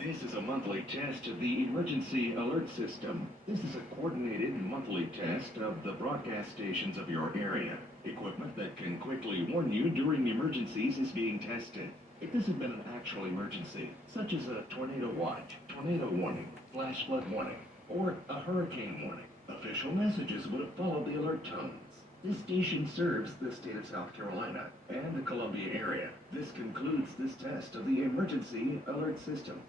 This is a monthly test of the Emergency Alert System. This is a coordinated monthly test of the broadcast stations of your area. Equipment that can quickly warn you during emergencies is being tested. If this had been an actual emergency, such as a tornado watch, tornado warning, flash flood warning, or a hurricane warning, official messages would have followed the alert tones. This station serves the state of South Carolina and the Columbia area. This concludes this test of the Emergency Alert System.